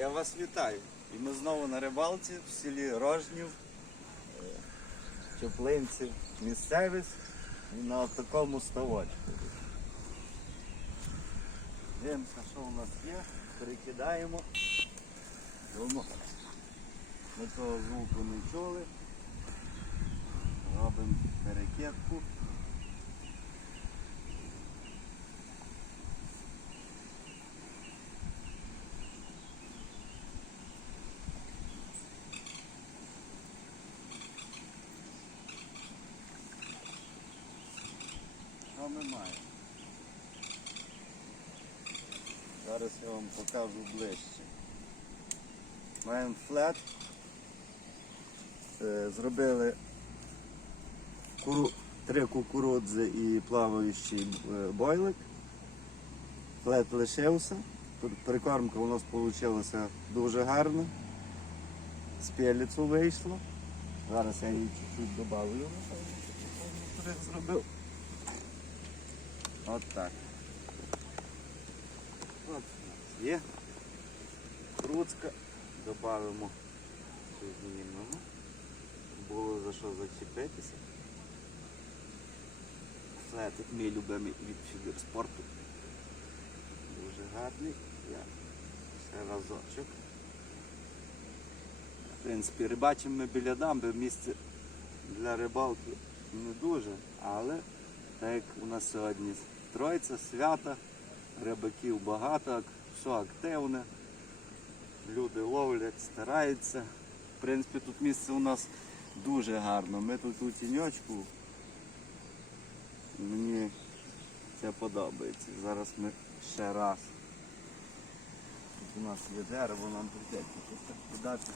Я вас вітаю. І ми знову на рибалці в селі Рожнів, е, місцевість і на такому ставочку. Дивимося, що у нас є, перекидаємо. Давно ми того звуку не чули. Робимо перекидку. Що ми маємо? Зараз я вам покажу ближче. Маємо флет. Е, Зробили три кукурудзи і плаваючий е, бойлик. Флет лишився. Прикормка у нас вийшла дуже гарна. З пеліцу вийшло. Зараз я її чуть-чуть додавлю. Зробив. От так. От у нас є. Круцка. Добавимо змінного. Було за що зачепитися. Флетик мій любимий від фігур спорту. Дуже гарний. Я ще разочок. В принципі, рибачимо ми біля дамби, місце для рибалки не дуже, але так як у нас сьогодні тройця, свята, рибаків багато, все активне. Люди ловлять, стараються. В принципі, тут місце у нас дуже гарно. Ми тут у тіньочку. Мені це подобається. Зараз ми ще раз. Тут у нас є дерево, нам прийдеться так подати.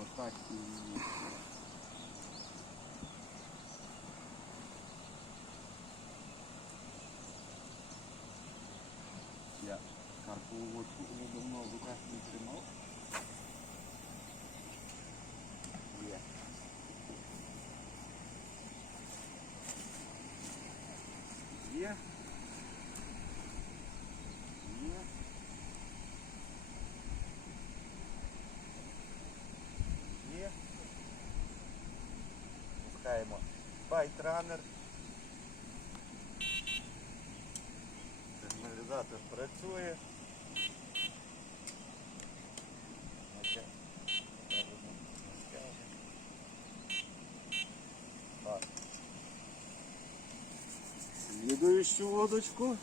Отак і. Карпову водку вже давно в руках не тримав. Є. Пускаємо байтранер. Сигналізатор працює. Слідуючу водочку.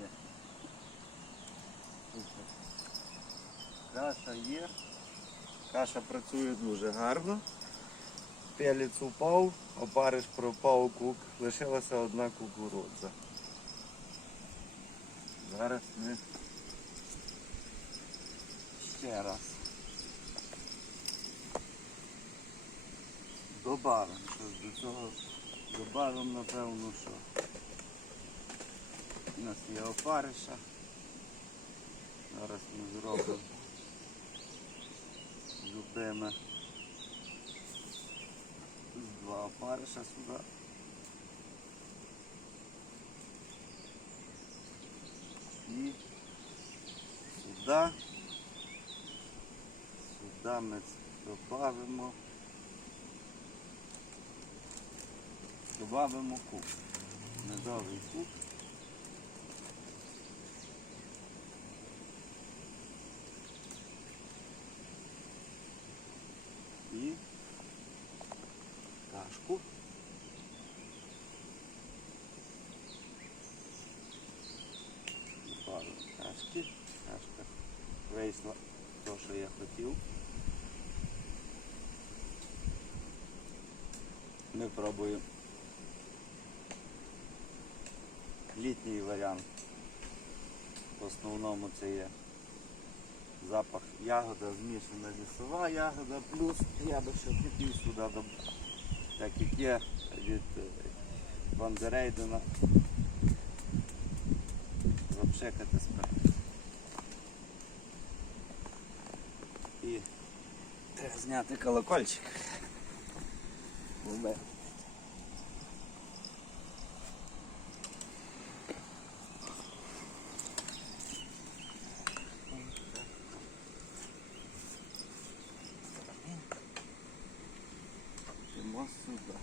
Є. Супер. Каша є. Каша працює дуже гарно. Пелець упав, опариш пропав кук, лишилася одна кукурудза. Зараз ми ще раз добавимо щось до цього. Добавимо, напевно, що у нас є опариша. Зараз ми зробимо любиме з два опариша сюди. І сюди. Сюди ми додамо. Добавимо куб. Медовий куб. І Кашка вийшла те, що я хотів. Ми пробуємо літній варіант. В основному це є запах ягода, змішана лісова ягода, плюс я би ще хотів сюди додати, так як є від Бандерейдена Вандерейдена запшикати спирт. І треба зняти колокольчик. Бо Йдемо сюди.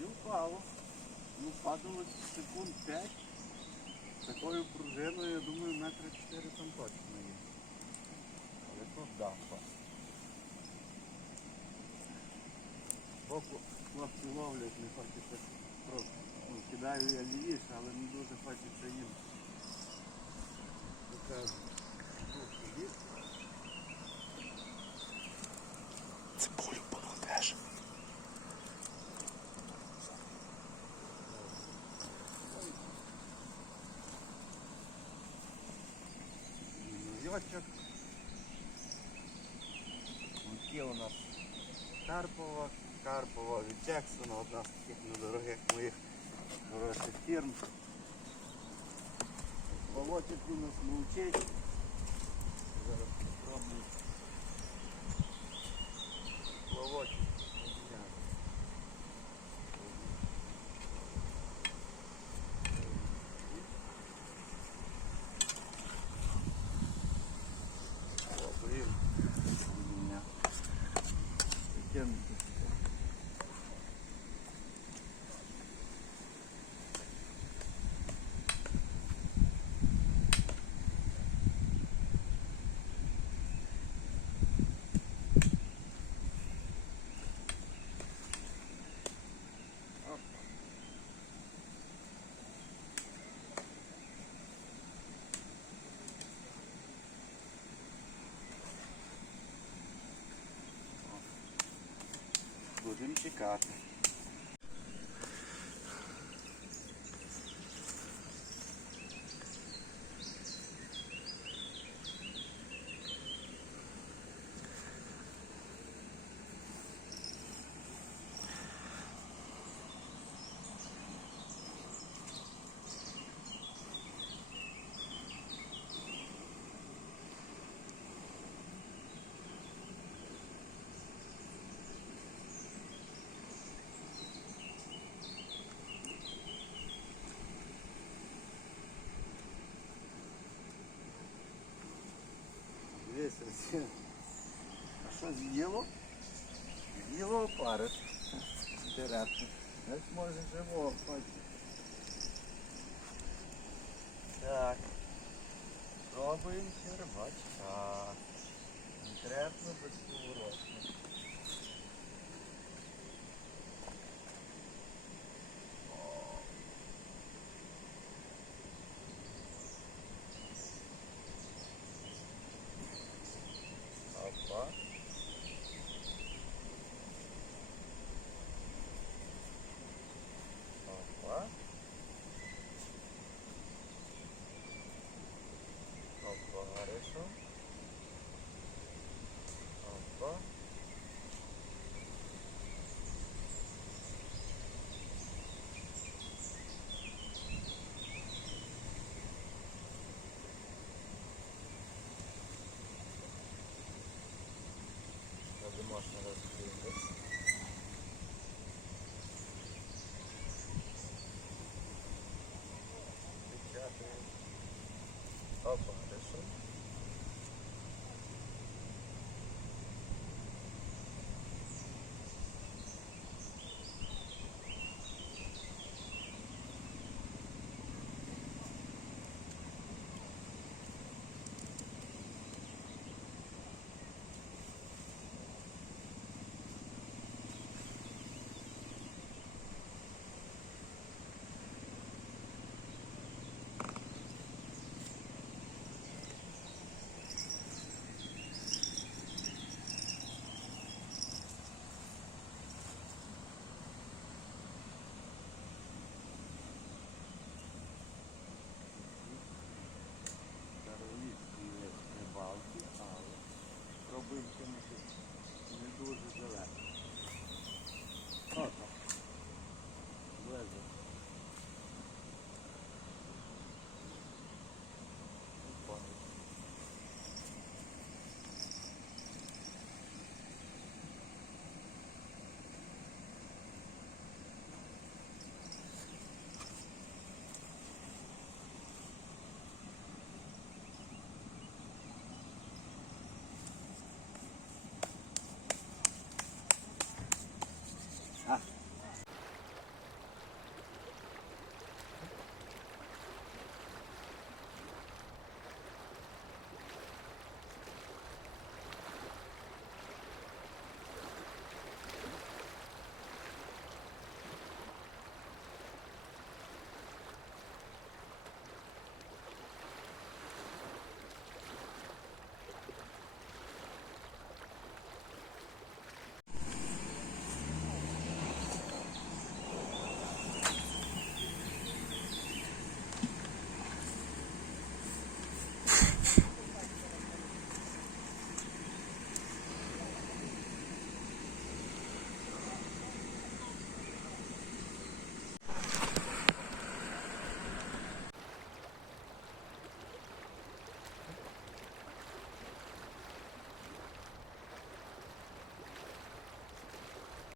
І впало. Ну, падало секунд 5. Такою пружиною, я думаю, метри 4 там точно є. Але то да. Боку хлопці ловлять, не хочеться просто. Ну, кидаю я лівіше, але не дуже хочеться їм. Покажу. Ножочок. Ось у нас Карпова, Карпова від Джексона, одна з таких недорогих моїх хороших фірм. Волочить він нас мовчить. Зараз спробую. Волочить. Пробуємо. У меня таким Будемо чекати. А що з'їло? З'їло опариш. Інтересно. Десь може живого хоч. Так. Пробуємо червачка. Конкретно безповоротно.